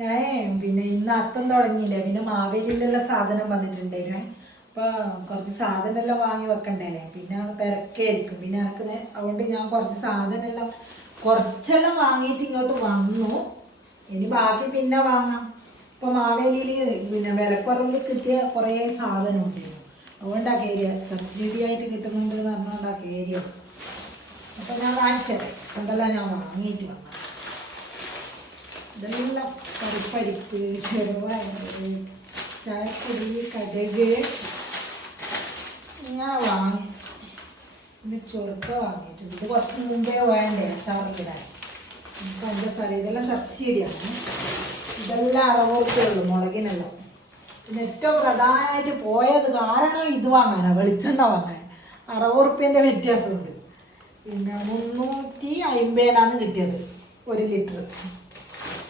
ഞാൻ പിന്നെ ഇന്ന് അത്തം തുടങ്ങിയില്ലേ, പിന്നെ മാവേലിയിലുള്ള സാധനം വന്നിട്ടുണ്ടായിരുന്നു. അപ്പൊ കുറച്ച് സാധനമെല്ലാം വാങ്ങി വെക്കണ്ടേ, പിന്നെ തിരക്കായിരിക്കും. പിന്നെ എനിക്ക് അതുകൊണ്ട് ഞാൻ കുറച്ചെല്ലാം വാങ്ങിയിട്ട് ഇങ്ങോട്ട് വന്നു. ഇനി ബാക്കി പിന്നെ വാങ്ങാം. ഇപ്പൊ മാവേലിയിൽ പിന്നെ വിലക്കുറവിൽ കിട്ടിയ കുറേ സാധനം ഉണ്ടായിരുന്നു. അതുകൊണ്ടാ കയറിയ, സബ്സിഡി ആയിട്ട് കിട്ടുന്നുണ്ട് എന്ന് പറഞ്ഞുകൊണ്ടാ കയറിയ. അപ്പൊ ഞാൻ കാണിച്ചത് എന്തെല്ലാം ഞാൻ വാങ്ങിയിട്ട് വന്നു. ഇതെല്ലാം പരിപ്പ്, ചെറുപയർ, ചായപ്പൊടി, കടുക് ഇങ്ങനെ വാങ്ങി. പിന്നെ ചൊറുക്ക വാങ്ങിയിട്ടുണ്ട്. ഇത് കുറച്ച് മുമ്പേ വേണ്ടേ അച്ചാറിടാൻ. പഞ്ചസാര ഇതെല്ലാം സബ്സിഡിയാണ്. ഇതെല്ലാം 60 ഉള്ളൂ മുളകിനെല്ലാം. പിന്നെ ഏറ്റവും പ്രധാനമായിട്ട് പോയത് കാരണം ഇത് വാങ്ങാനാണ്, വെളിച്ചെണ്ണ വാങ്ങാൻ. 60 ഉറുപ്പ്യൻ്റെ വ്യത്യാസമുണ്ട്. പിന്നെ 350 കിട്ടിയത് 1 ലിറ്റർ.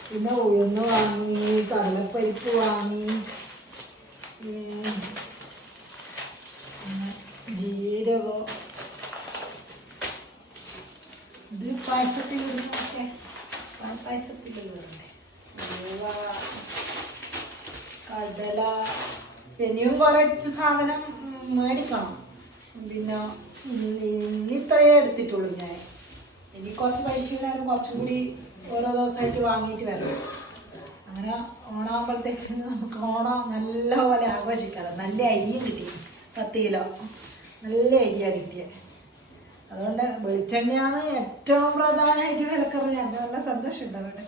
പിന്നെ ഉഴുന്ന് വാങ്ങി, കടലപ്പരിപ്പ് വാങ്ങി, ജീരകം. ഇത് പായസത്തിൽ ഇടുന്നൊക്കെ പായസത്തിൽ ഇടണ്ടേ. കടല ഇനിയും കുറച്ച് സാധനം മേടിക്കണം. പിന്നെ ഇത്രയേ എടുത്തിട്ടുള്ളൂ ഞാൻ. ഇനി കുറച്ച് പൈസ ഉണ്ടായിരുന്നു, കുറച്ചും കൂടി ഓരോ ദിവസമായിട്ട് വാങ്ങിയിട്ട് വരണം. അങ്ങനെ ഓണാകുമ്പോഴത്തേക്ക് നമുക്ക് ഓണം നല്ല പോലെ ആഘോഷിക്കാം. നല്ല അരിയും കിട്ടി, 10 കിലോ നല്ല അരിയാണ് കിട്ടിയത്. അതുകൊണ്ട് വെളിച്ചെണ്ണയാണ് ഏറ്റവും പ്രധാനമായിട്ട് വിലക്കുറവ്. ഞാൻ നല്ല സന്തോഷമുണ്ട് അവിടെ.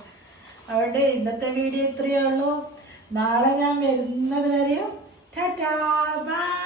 അതുകൊണ്ട് ഇന്നത്തെ വീഡിയോ ഇത്രയേ ഉള്ളൂ. നാളെ ഞാൻ വരുന്നത് വരെയും ടാറ്റാ ബൈ.